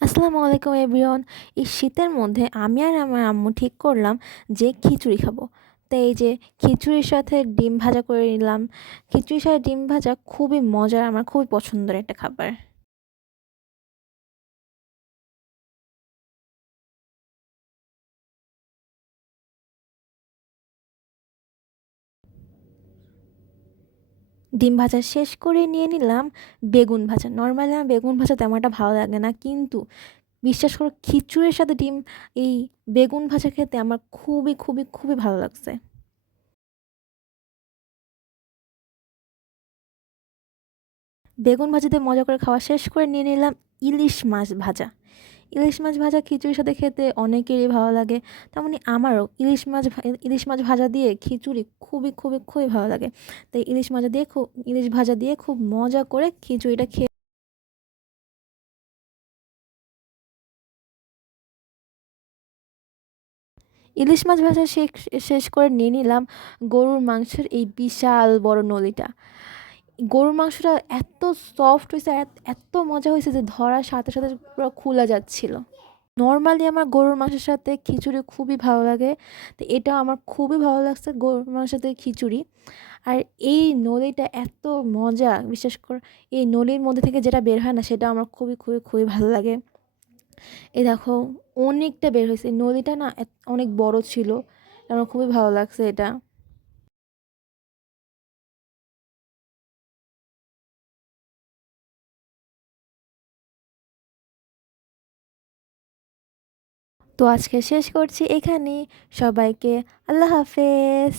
আসসালামু আলাইকুম এভরিওয়ান। এই শীতের মধ্যে আমি আর আমার আম্মু ঠিক করলাম যে খিচুড়ি খাবো। তো এই যে খিচুড়ির সাথে ডিম ভাজা করে নিলাম। খিচুড়ির সাথে ডিম ভাজা খুবই মজার, আমার খুবই পছন্দের একটা খাবার। ডিম ভাজা শেষ করে নিয়ে নিলাম বেগুন ভাজা। নর্মালি আমার বেগুন ভাজা তেমন একটা ভালো লাগে না, কিন্তু বিশ্বাস করো খিচুড়ির সাথে ডিম এই বেগুন ভাজা খেতে আমার খুবই খুবই খুবই ভালো লাগছে। বেগুন ভাজি দিয়ে মজা করে খাওয়া শেষ করে নিয়ে নিলাম ইলিশ মাছ ভাজা। ইলিশ মাছ ভাজা খিচুড়ির সাথে খেতে অনেকেরই ভালো লাগে, তেমনি আমারও ইলিশ মাছ ভাজা দিয়ে খিচুড়ি খুবই খুবই খুবই ভালো লাগে। তাই ইলিশ ভাজা দিয়ে খুব মজা করে খিচুড়িটা খেয়ে ইলিশ মাছ ভাজা শেষ করে নিয়ে নিলাম গরুর মাংসের এই বিশাল বড় নলিটা। গরুর মাংসটা এত সফট হয়েছে, এত মজা হয়েছে যে ধরার সাথে সাথে পুরো খুলে যাচ্ছিল। নরমালি আমার গরুর মাংসের সাথে খিচুড়ি খুবই ভালো লাগে। তো এটাও আমার খুবই ভালো লাগছে, গরুর মাংসের সাথে খিচুড়ি। আর এই নলিটা এত মজা, বিশেষ করে এই নলির মধ্যে থেকে যেটা বের হয় না, সেটা আমার খুবই খুবই খুবই ভালো লাগে। এই দেখো, অনেকটা বের হয়েছে। এই নলিটা না অনেক বড় ছিল। আমার খুবই ভালো লাগছে এটা। তো আজকে শেষ করছি এখানেই। সবাইকে আল্লাহ হাফেজ।